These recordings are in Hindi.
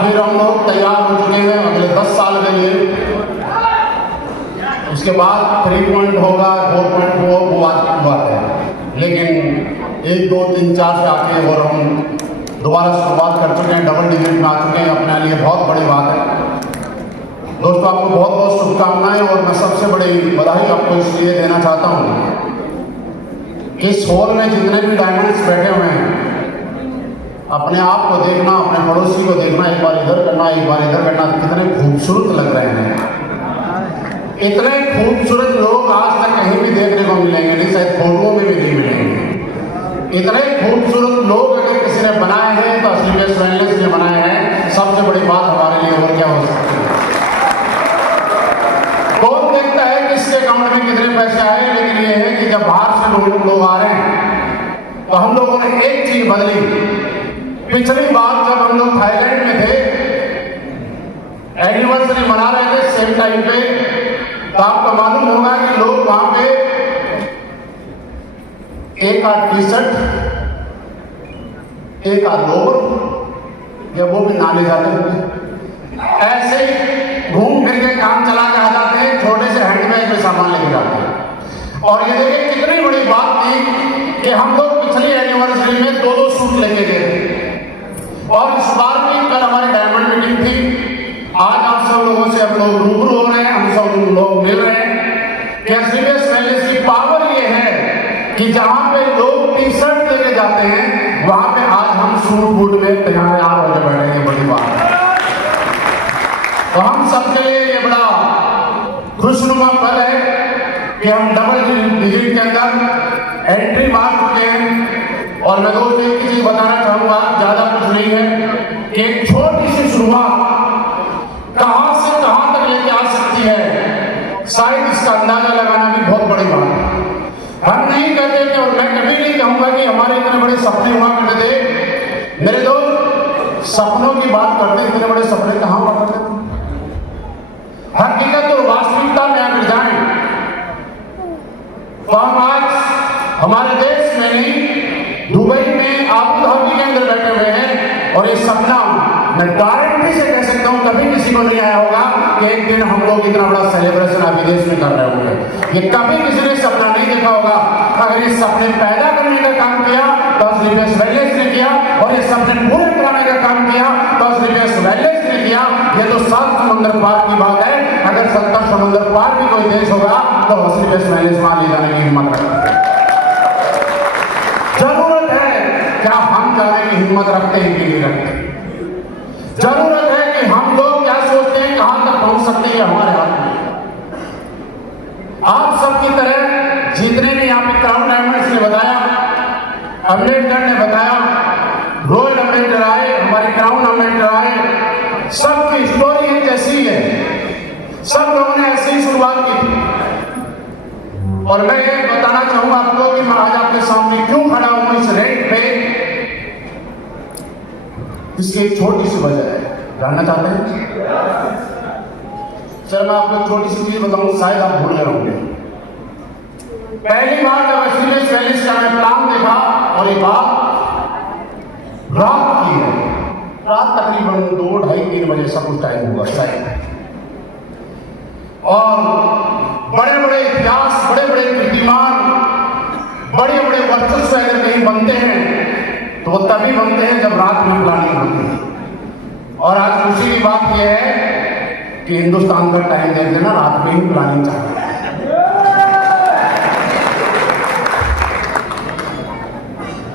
फिर हम लोग तैयार हो चुके हैं अगले 10 साल के लिए। उसके बाद 3 होगा, 4 वो आज की बात है, लेकिन 1, 2, 3, 4 से आके और हम दोबारा शुरुआत कर चुके हैं, डबल डिजिट में आ चुके हैं, अपने लिए बहुत बड़ी बात है। दोस्तों, आपको बहुत बहुत शुभकामनाएं और मैं सबसे बड़ी बधाई आपको इसलिए देना चाहता हूँ कि इस हॉल में जितने भी डायमंड्स बैठे हुए हैं, अपने आप को देखना, अपने पड़ोसी को देखना, एक बार इधर करना, एक बार इधर करना, कितने खूबसूरत लग रहे हैं। इतने खूबसूरत लोग आज तक कहीं भी देखने को मिलेंगे नहीं, शायद फोटो में भी नहीं मिलेंगे। इतने खूबसूरत लोग अगर किसी ने बनाए हैं तो असली बेस्ट वेलनेस ने बनाए हैं। सबसे बड़ी बात हमारे लिए और क्या हो सकती है? कौन देखता है कि इसके अकाउंट में कितने पैसे आए, लेकिन ये है कि जब बाहर से लोग आ रहे हैं तो हम लोगों ने एक चीज बदली। पिछली बार जब हम लोग थाईलैंड में थे, एनिवर्सरी मना रहे थे सेम टाइम पे, तो आपको मालूम होगा कि लोग वहां पे एक आध टी-शर्ट, एक आध लोवर, या वो भी ना ले जाते होंगे, ऐसे ही घूम फिर के काम चला के आ जाते हैं, छोटे से हैंडबैग में सामान लेके जाते हैं। और ये देखिए कितनी बड़ी बात थी कि हम लोग पिछली एनिवर्सरी में 2-2 सूट लेके गए, और इस बार भी कल हमारी डायमंड मीटिंग थी। आज आप सब लोगों से हम लोग रूबरू हो रहे हैं, हम सब लोग मिल रहे हैं कि असली बेस्ट वेलनेस की पावर ये है कि जहां पे लोग टी-शर्ट लेके जाते हैं, वहां पे आज हम सूट बूट में तैयार होकर बैठेंगे। बड़ी बात है। तो हम सबके लिए ये बड़ा खुशनुमा पल है कि हम डबल डिजिट के अंदर एंट्री मार चुके हैं। और मैं दोस्तों एक चीज बताना चाहूंगा, ज्यादा कुछ नहीं है, कि एक छोटी सी शुरुआत कहां से कहां तक लेके आ सकती है, शायद इसका अंदाजा लगाना भी बहुत बड़ी बात है। हम नहीं कहते थे, और मैं कभी नहीं कहूंगा कि हमारे इतने बड़े सपने हुआ करते थे। मेरे दोस्त सपनों की बात करते, इतने बड़े सपने कहां हुआ करते थे? हकीकत और वास्तविकता में अगर जाएं तो हम आज हमारे देश में नहीं, दुबई में आबू धाबी के अंदर बैठे हुए हैं। और ये सपना मैं गारंटी से कह सकता हूं कभी किसी को नहीं आया होगा कि एक दिन हम लोग इतना बड़ा सेलिब्रेशन आप विदेश में कर रहे होंगे। ये कभी किसी ने सपना नहीं देखा होगा। अगर ये सपने पैदा करने का काम किया तो असली बेस्ट वेलनेस ने किया, और ये सपने पूरे कराने का काम किया तो असली बेस्ट वेलनेस ने किया। ये तो 7 समुद्र पार की बात है। अगर 70 समुद्र पार भी कोई देश होगा तो असली बेस्ट वेलनेस वहां ले जाने की हिम्मत रखते हैं। जरूरत है क्या हम जाने की हिम्मत रखते हैं कि नहीं रखते? जरूरत है कि हम लोग क्या सोचते हैं, कहां तक पहुंच सकते हैं, हमारे हाथ में। आप सबकी तरह जितने भी यहाँ पे क्राउन डायमंड्स ने बताया, अम्बेडकर ने बताया, रॉयल अम्बेडकर आए, हमारे क्राउन अम्बेडकर आए, सबकी स्टोरी एक जैसी है। सब लोगों ने ऐसी ही शुरुआत की थी। और मैं ये बताना चाहूंगा आपको कि मैं आज आपके सामने क्यों खड़ा हूं इस रेट पे, इसकी एक छोटी सी वजह है। जानना चाहते हैं? चल मैं आपको छोटी सी चीज बताऊं, शायद आप भूल गए होंगे। पहली बार जब असली बेस्ट वेलनेस का मैं प्लान देखा, और ये बात रात की है, रात तकरीबन 2, 2:30, 3 बजे सब कुछ टाइम हुआ शायद। और बड़े बड़े इतिहास, बड़े बड़े कीर्तिमान, बड़े बड़े वर्चस्व अगर कहीं बनते हैं तो वो तभी बनते हैं जब रात में प्लानिंग होती है। और आज खुशी की बात यह है कि हिंदुस्तान का टाइम देख लेना, रात में ही प्लानिंग चाहता है।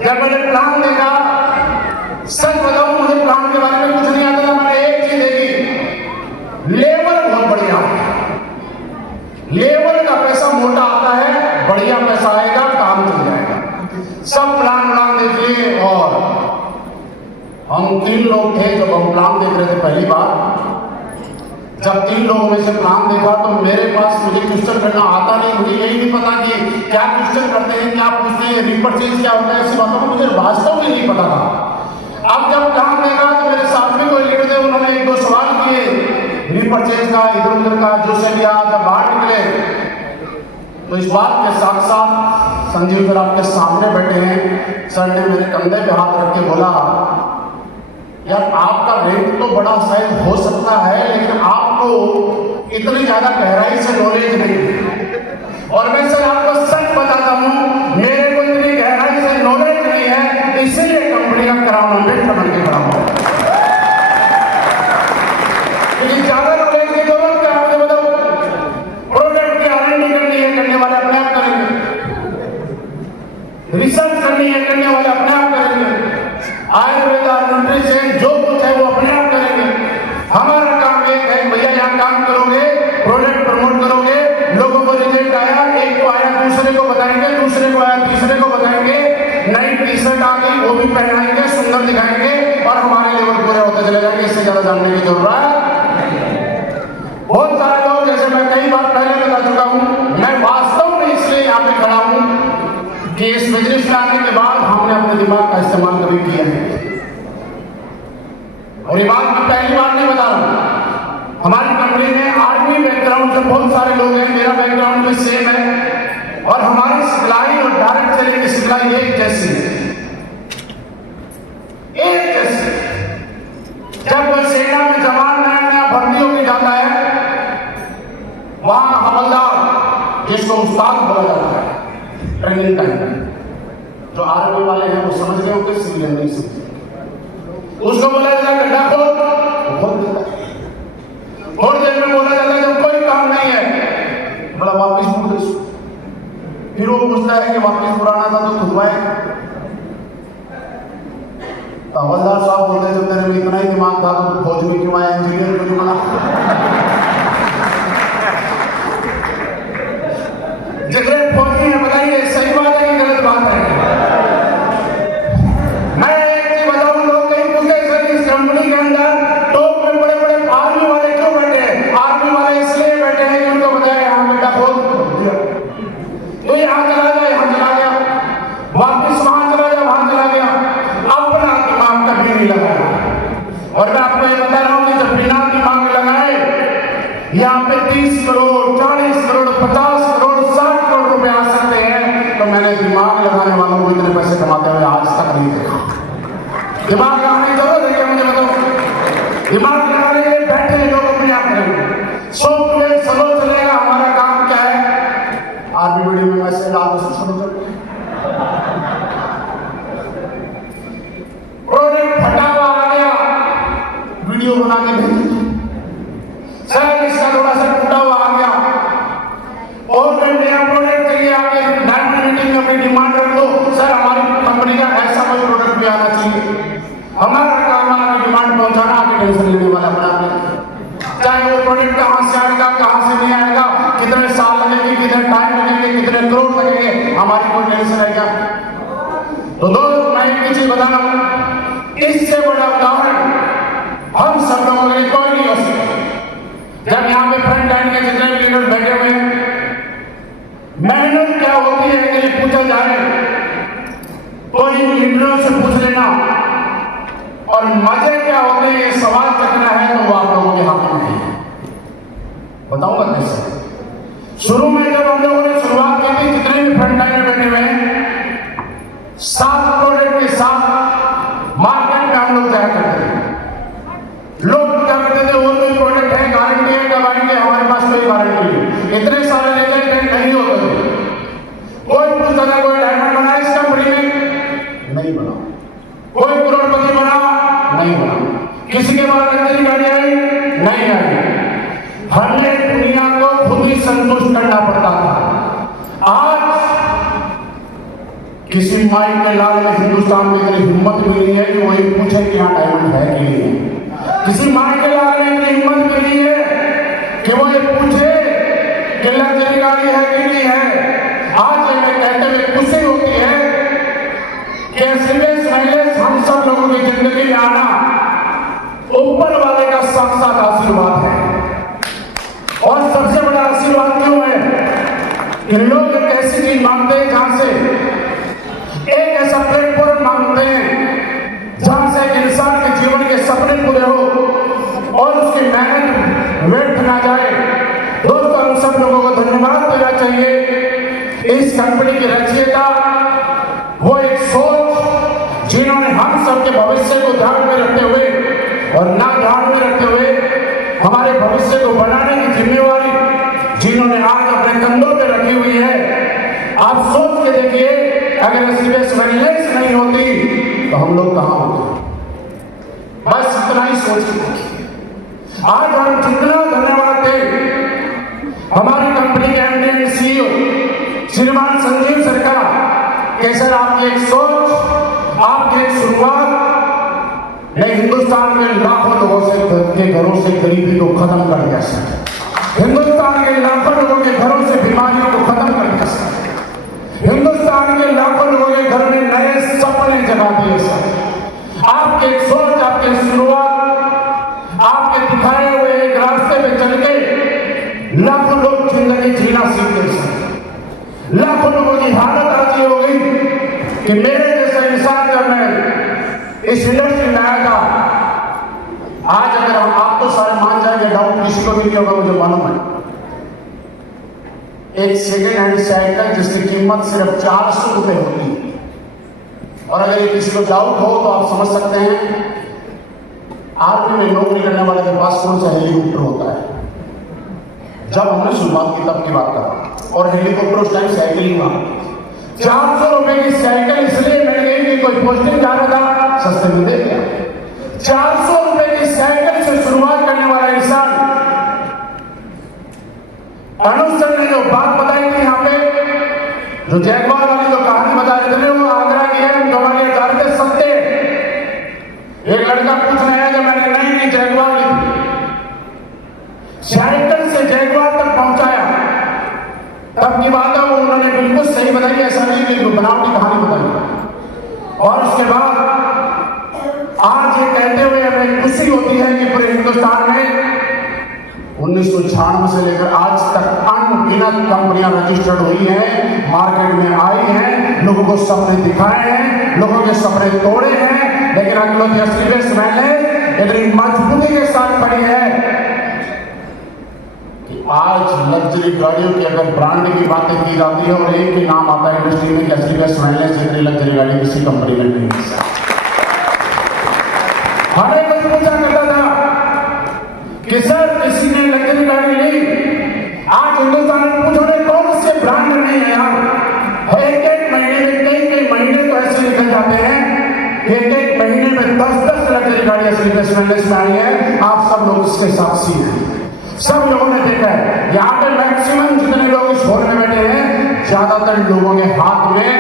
जब मैंने प्लान देखा, सच बताऊं मुझे प्लान के बारे में कुछ नहीं आता था। मैंने एक चीज देखी, लेबर बहुत बढ़िया है। लेबर का पैसा मोटा आता है, बढ़िया पैसा आएगा, काम चल जाएगा। सब प्लान देख लिए। और हम 3 लोग थे जब हम प्लान देख रहे थे पहली बार। जब 3 लोगों में से प्लान देखा तो मेरे पास, मुझे क्वेश्चन करना आता नहीं, मुझे यही नहीं पता कि क्या क्वेश्चन करते हैं, क्या पूछते हैं, रिपर्चेज क्या होता है, ऐसी बातों को मुझे वास्तव में नहीं पता था। अब जब प्लान देखा तो मेरे साथ में कोई लीडर थे, उन्होंने 1-2 सवाल किए रिपर्चेज का, इधर उधर का, जो से लिया। जब बाहर निकले तो इस बात के साथ साथ संजीव सर आपके सामने बैठे हैं। सर ने मेरे कंधे पे हाथ रख के बोला यार आपका रेट तो बड़ा शायद हो सकता है, लेकिन आपको इतनी ज्यादा गहराई से नॉलेज नहीं है। और मैं सर आपको सच बताता हूं, मेरे को इतनी गहराई से नॉलेज नहीं है, इसलिए कंपनी का क्राउन इवेंटर बन के खड़ा हूं। लेकिन ज्यादा नॉलेज की जरूरत क्या है मुझे बताओ। प्रोडक्ट की R&D करनी है, करने वाले अपने आप करेंगे। रिसर्च करनी है, करने वाले अपने आप करेंगे। आयुर्वेदा, न्यूट्रिशन, जो कुछ है वो अपने आप करेंगे। हमारा काम एक है, भैया यहाँ काम करोगे, प्रोडक्ट प्रमोट करोगे, लोगों को रिजल्ट आया, एक को आया दूसरे को बताएंगे, दूसरे को आया तीसरे को बताएंगे, नई टी शर्ट आ गई वो भी पहनाएंगे, सुंदर दिखाएंगे और हमारे लेवल पूरे होते चले जाएंगे। इससे ज्यादा जानने की जरूरत। बहुत सारे लोग, जैसे मैं कई बार पहले बता चुका हूं, मैं वास्तव में इसलिए यहाँ पे खड़ा हूं कि इस बिजनेस में आने के बाद हमने अपने दिमाग का इस्तेमाल कभी किया है। और ये बात मैं पहली बार नहीं बता रहा हूं। हमारी कंपनी में आर्मी बैकग्राउंड से बहुत सारे लोग हैं, मेरा बैकग्राउंड भी सेम है, और हमारी सप्लाई और डायरेक्ट सेलिंग की सप्लाई एक जैसी है, एक जैसी। जब कोई सेना में जवान नया नया भर्ती होकर जाता है, वहां हवलदार, जिसको उस्ताद बोला जाता है ट्रेनिंग टाइम, जो आर्मी वाले हैं वो समझ गए होंगे, सिविलियन नहीं समझे, उसको बोला जाता है गड्ढा खोल देता है। थोड़ी देर में बोला जाता है जब कोई काम नहीं है, बोला वापिस मुड़ दे। फिर वो पूछता है कि वापिस पुराना था तो खुदवाए। तो हवलदार साहब बोलते हैं जब तेरे में इतना ही दिमाग था तो फौज में क्यों आया, इंजीनियर क्यों बना। जितने फौजी हैं बताइए सही बात है कि गलत बात है। मैं एक चीज बताऊं, लोग कहीं पूछते सर इस कंपनी के अंदर टॉप में बड़े बड़े आर्मी वाले क्यों बैठे हैं? आर्मी वाले इसलिए बैठे हैं कि उनको बताया यहाँ बेटा खोल दिया, तो यहाँ चला गया, यहाँ चला गया, वापिस वहां चला गया, वहां चला गया, अपना दिमाग कभी नहीं लगाया। और मैं आपको ये बता रहा हूं कि जब बिना दिमाग लगाए यहाँ पे 30 करोड़ 40 करोड़ 50 करोड़ 60 करोड़ रुपए आ सकते हैं, तो मैंने दिमाग लगाने वालों को इतने पैसे कमाते हुए आज तक नहीं देखा। दिमाग लगाने की जरूरत है क्या मुझे बताओ? दिमाग लगाने के लिए बैठे लोग अपने आप करेंगे। सॉफ्टवेयर स्लो चलेगा, हमारा काम क्या है? आर्मी वीडियो में मैसेज डालो, शुरू कर प्रोडक्ट फटा हुआ आ गया, वीडियो बना के भेज दो। सर इसका थोड़ा सा टूटा हुआ आ गया, और नया प्रोडक्ट चाहिए, आगे डायरेक्ट मीटिंग में अपनी डिमांड रख दो। सर हमारी कंपनी का ऐसा कोई प्रोडक्ट भी आना चाहिए। हमारा काम है आपकी डिमांड पहुंचाना, आपकी टेंशन लेने वाला बना के। चाहे वो प्रोडक्ट कहां से आएगा, कहां से नहीं आएगा, कितने साल लगेंगे, कितने टाइम लगेंगे, कितने करोड़ लगेंगे, हमारी कोई टेंशन रहेगा। तो दोस्त मैं एक चीज बता रहा हूं, इससे बड़ा उदाहरण हम सब लोगों के लिए कोई नहीं हो सकता। जब यहाँ पे फ्रंट लाइन के जितने भी लीडर बैठे हुए हैं, मेहनत क्या होती है कि पूछा जाए तो इन लीडरों से पूछ लेना, और मजे क्या होते हैं ये सवाल करना है तो वो आप लोगों के हाथ में है। बताऊंगा कैसे। शुरू में जब हम लोगों ने शुरुआत की थी, जितने भी फ्रंट लाइन में बैठे हुए हैं, 7 प्रोडक्ट के साथ मार्केट में हम लोग जाया करते थे। लोग क्या करते थे, वो कोई प्रोडक्ट है, गारंटी है, कब आएंगे, हमारे पास कोई गारंटी है, इतने सारे लेकर नहीं होते थे। कोई पूछता था कोई डायमंड बना इस कंपनी में, नहीं बना। कोई करोड़पति बना, नहीं बना। किसी के पास लग्जरी गाड़ी आई, नहीं आई। हमें दुनिया को खुद ही संतुष्ट करना पड़ता था। आज किसी माई के लाल में हिंदुस्तान में इतनी हिम्मत मिली है कि वो ये पूछे कि यहाँ डायमंड है कि नहीं। किसी माई के लाल में इतनी हिम्मत मिली है कि वो ये पूछे कि लग्जरी गाड़ी है कि नहीं है। आज ये कहते हुए खुशी होती है कि हम सब लोगों की जिंदगी में आना ऊपर वाले का साक्षात आशीर्वाद है। और सबसे बड़ा आशीर्वाद क्यों है कि लोग एक ऐसी चीज मांगते हैं जहां से एक ऐसा प्लेटफॉर्म मांगते हैं जहां से एक इंसान के जीवन के सपने पूरे हो और उसकी मेहनत व्यर्थ ना जाए। दोस्तों हम सब लोगों को धन्यवाद देना चाहिए। इस कंपनी के रचयिता वो एक सोच जिन्होंने हम सबके भविष्य को ध्यान में रखते हुए और ना ध्यान में रखते हुए हमारे भविष्य को बनाने की जिम्मेवारी जिन्होंने आज अपने कंधों पे रखी हुई है, आप सोच के देखिए, अगर एससीबीएस वेलनेस नहीं होती तो हम लोग कहां होते? बस इतना ही सोच के देखिए। आज हम जितना धन्यवाद दें हमारी कंपनी के एमडी एंड सीईओ श्रीमान संजीव सरकार के सर, आपकी एक सोच, आपकी एक शुरुआत ने हिंदुस्तान के लाखों लोगों के घरों से गरीबी को खत्म कर दिया सर। हिंदुस्तान के लाखों लोगों के घरों से बीमारियों को खत्म कर दिया सर। हिंदुस्तान के लाखों लोगों के घर में नए सपने जगा दिए सर। आपकी एक सोच, आपकी शुरुआत, आपके दिखाए हुए एक रास्ते पे चल के लाखों लोग जिंदगी जीना सीख गए सर। लाखों लोगों की हालत आज ये हो गई कि मेरे जैसा इंसान जब मैं इस इंडस्ट्री में आया था, आज अगर आप तो सारे मान जाएंगे, डाउट किसी को भी नहीं होगा, मुझे मालूम है, एक सेकेंड हैंड साइकिल जिसकी कीमत सिर्फ 400 रुपए होती है, और अगर ये किसी को डाउट हो तो आप समझ सकते हैं आर्मी में नौकरी करने वाले के पास कौन सा हेलीकॉप्टर होता है। जब हमने शुरुआत की तब की बात कर, और हेलीकॉप्टर उस टाइम साइकिल ही हुआ। 400 रुपए की साइकिल इसलिए मिल गई कि कोई पोस्टिंग जा रहा था, सस्ते में दे दिया। 400 रुपए की साइकिल से शुरुआत करने वाला इंसान, अनुज सर ने जो बात बताई थी यहाँ पे, जो जैगवार वाली जो कहानी बता रहे थे, वो आगरा की है, ग्वालियर जा रहे थे सत्य। एक लड़का पूछने आया कि मैंने नहीं जैगवार ली, साइकिल से जैगवार तक पहुंचाया, तब की बात है वो उन्होंने बिल्कुल सही बताई, ऐसा नहीं कि बनावटी कहानी बताई। और उसके बाद आज ये कहते हुए हमें खुशी होती है कि पूरे हिंदुस्तान में 1996 से लेकर आज तक अनगिनत कंपनियां रजिस्टर्ड हुई हैं, मार्केट में आई हैं, लोगों को सपने दिखाए हैं, लोगों के सपने तोड़े हैं, लेकिन अगले एससीबीएस वेलनेस इतनी मजबूती के साथ खड़ी है कि आज लग्जरी गाड़ियों की अगर ब्रांड की बातें की जाती है और एक ही नाम आता है इंडस्ट्री में, एससीबीएस वेलनेस जितनी लग्जरी गाड़ी किसी कंपनी में नहीं है। हमें कुछ पूछा करता था कि सर किसी ने लग्जरी गाड़ी ली, आज हिंदुस्तान में पूछो कौन से ब्रांड नहीं है यार। एक महीने में कई महीने तो ऐसे निकल जाते हैं, एक महीने में 10-10 लग्जरी गाड़ी एससीबीएस वेलनेस में आई है। आप सब लोग इसके साक्षी हैं, सब लोगों ने देखा है। यहाँ पे मैक्सिमम जितने लोग इस हॉल में बैठे हैं, ज्यादातर लोगों के हाथ में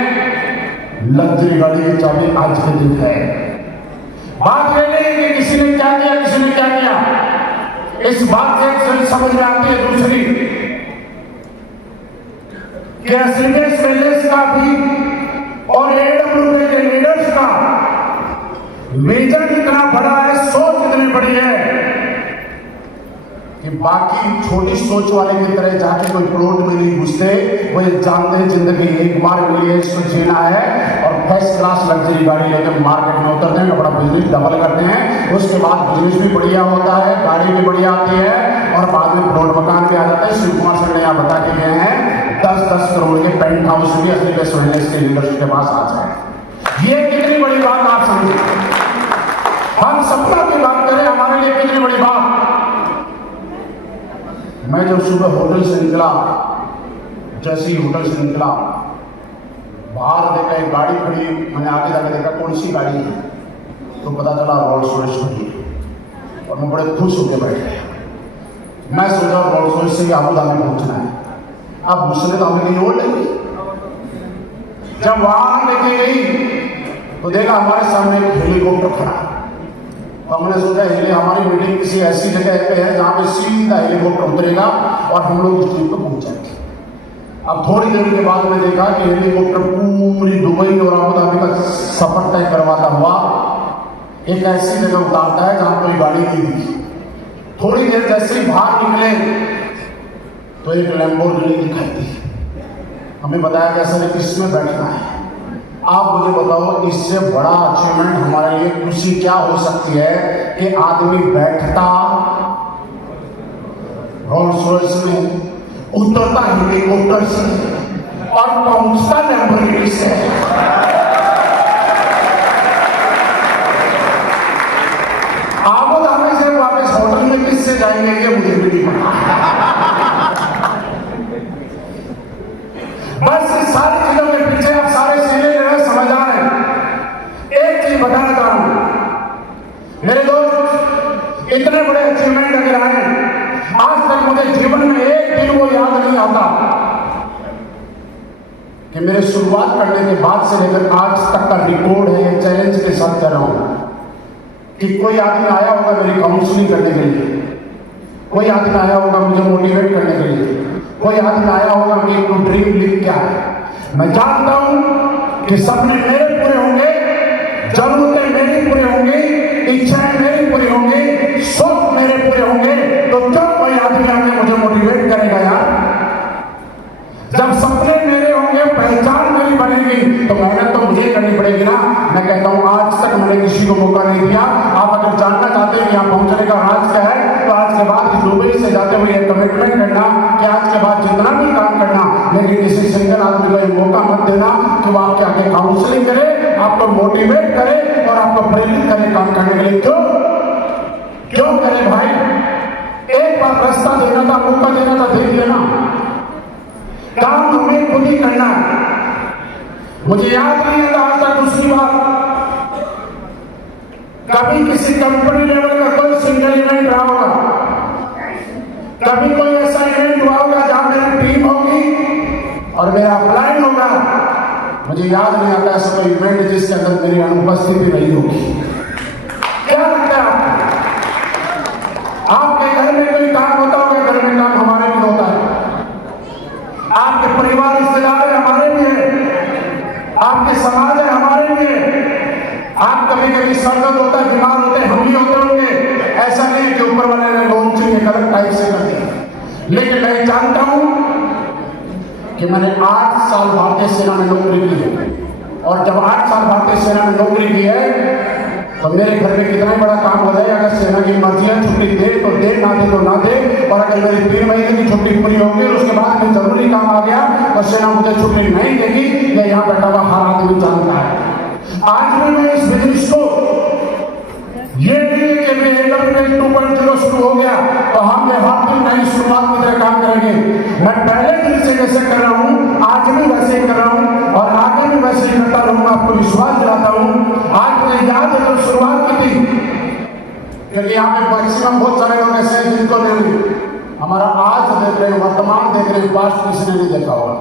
लग्जरी गाड़ी की चाबी आज के दिन है। बात ये नहीं कि किसी ने क्या किया, किसी ने क्या किया, इस बात से समझ में आती है दूसरी कि एससीबीएस वेलनेस का भी और एडब्ल्यूए के लीडर्स का विजन इतना बड़ा है, सोच इतनी बड़ी है कि बाकी छोटी सोच वाले की तरह जाके कोई प्लॉट में नहीं घुसते। वो ये जानते हैं जिंदगी एक बार मिली है, इसको जीना है, और फर्स्ट क्लास लग्जरी गाड़ी लेकर मार्केट में उतरते हैं, अपना बिजनेस डबल करते हैं। उसके बाद बिजनेस भी बढ़िया होता है, गाड़ी भी बढ़िया आती है, और बाद में प्लॉट मकान भी आ जाता है। शिव कुमार सर ने यहाँ बता के गए हैं 10-10 करोड़ के पेंट हाउस भी एससीबीएस वेलनेस के लीडर्स के पास आ जाए। ये कितनी बड़ी बात आप समझिए। हम सपना की बात करें, हमारे लिए कितनी बड़ी बात। मैं जब सुबह होटल से निकला, जैसे ही होटल से निकला, बाहर देखा एक गाड़ी खड़ी, मैंने आगे जाकर देखा कौन सी गाड़ी है, तो पता चला रोल्स रॉयस खड़ी है, और मैं बड़े खुश होकर बैठ गया। मैं सोचा रोल्स रॉयस से अबू धाबी पहुंचना है, अब मुझसे तो हमें कहीं और लेगी। जब वहां लेके गई तो देखा हमारे सामने एक हेलीकॉप्टर खड़ा, तो हमने सोचा हमारी मीटिंग किसी ऐसी जगह पे है जहां पे सीधा हेलीकॉप्टर उतरेगा और हम लोग उस ट्रिप पर पहुंचेंगे। अब थोड़ी देर के बाद में देखा कि हेलीकॉप्टर पूरी दुबई और अबू धाबी का सफर तय करवाता हुआ एक ऐसी जगह उतारता है जहां कोई गाड़ी नहीं दिखी। थोड़ी देर जैसे ही बाहर निकले तो एक लैम्बोर्गिनी दिखाई दी। हमें बताया गया सर किसमें बैठना है। आप मुझे बताओ इससे बड़ा अचीवमेंट हमारे लिए खुशी क्या हो सकती है कि आदमी बैठता रोल्स रॉयस में, उतरता हेलीकॉप्टर से और पहुंचता लैम्बोर्गिनी से। जाएंगे ये मुझे भी नहीं पता। बस इस सारी चीजों के पीछे आप सारे सीने जो है समझ आ रहे हैं। एक चीज बताना चाह रहा हूं मेरे दोस्त, इतने बड़े अचीवमेंट अगर आए, आज तक मुझे जीवन में एक दिन वो याद नहीं आता कि मेरे शुरुआत करने के बाद से लेकर आज तक का रिकॉर्ड है, ये चैलेंज के साथ कर रहा हूं कि कोई आदमी आया होगा मेरी काउंसलिंग करने के लिए, कोई आदमी आया होगा मुझे मोटिवेट करने के लिए, कोई आदमी आया होगा कि तो ड्रीम लिख क्या है। मैं जानता हूं कि सपने मेरे पूरे होंगे, जरूरतें मेरी पूरी होंगी, इच्छाएं मेरी पूरी होंगी, स्वप्न मेरे पूरे होंगे। तो क्यों कोई आदमी आके मुझे मोटिवेट करेगा यार? जब सपने मेरे होंगे, पहचान मेरी बनेगी, तो मेहनत तो मुझे करनी पड़ेगी ना। मैं कहता हूं आज तक मैंने किसी को मौका नहीं दिया। आप अगर जानना चाहते हैं कि यहाँ पहुंचने का राज क्या है, तो आज के बाद दुबई से जाते हुए कमिटमेंट करना कि आज के बाद जितना भी काम करना, लेकिन किसी सिंगल आदमी को ये मौका मत देना कि वो आपके आगे काउंसलिंग करे, आपको मोटिवेट करे और आपको प्रेरित करे काम करने के लिए। क्यों करे भाई? एक बार रास्ता देना था, मौका देना था, दे दिया ना। काम हमें खुद ही करना है। मुझे याद नहीं आता आज तक दूसरी बार कभी किसी कंपनी लेवल का कोई सिंगल इवेंट रहा होगा, कभी कोई ऐसा इवेंट हुआ होगा जहां मेरी टीम होगी और मेरा प्लान होगा। मुझे याद नहीं आता ऐसा कोई इवेंट जिसके अंदर मेरी अनुपस्थिति रही होगी। क्या लगता है आपके घर में कोई काम होता होगा? घर में काम हमारे भी होता है, आपके परिवार रिश्तेदार हमारे भी है, आपके समाज है हमारे भी है। आप कभी कभी सरदर्द होता है, बीमार होते हैं, हम ही होते होंगे। ऐसा नहीं है कि ऊपर वाले ने लॉन्चिंग गलत टाइप से कर दिया। लेकिन मैं जानता हूं कि मैंने 8 साल भारतीय सेना में नौकरी की है, और जब 8 साल भारतीय सेना में नौकरी की है तो मेरे घर में कितना बड़ा काम हो जाए, अगर सेना की मर्जी है छुट्टी दे तो दे, ना दे तो ना दे। और अगर मेरी 3 महीने की छुट्टी पूरी होगी और उसके बाद में जरूरी काम आ गया और सेना मुझे छुट्टी नहीं देगी, ये यहाँ बैठा हुआ हर आदमी जानता है। आज भी मैं इस बिजनेस को, ये नहीं है कि मैं AWS 2.0 शुरू हो गया तो हम हर दिन नई शुरुआत की तरह काम करेंगे। मैं पहले दिन से जैसे कर रहा हूँ, आज भी वैसे ही कर रहा हूँ और आगे भी वैसे ही करता रहूंगा। आपको विश्वास दिलाता हूँ। आज मुझे याद है जब शुरुआत की थी, क्योंकि यहाँ पे मैक्सिमम बहुत सारे लोग ऐसे हैं जिनको नहीं, हमारा आज देख रहे हैं, वर्तमान देख रहे हैं, पास्ट किसी ने नहीं देखा होगा।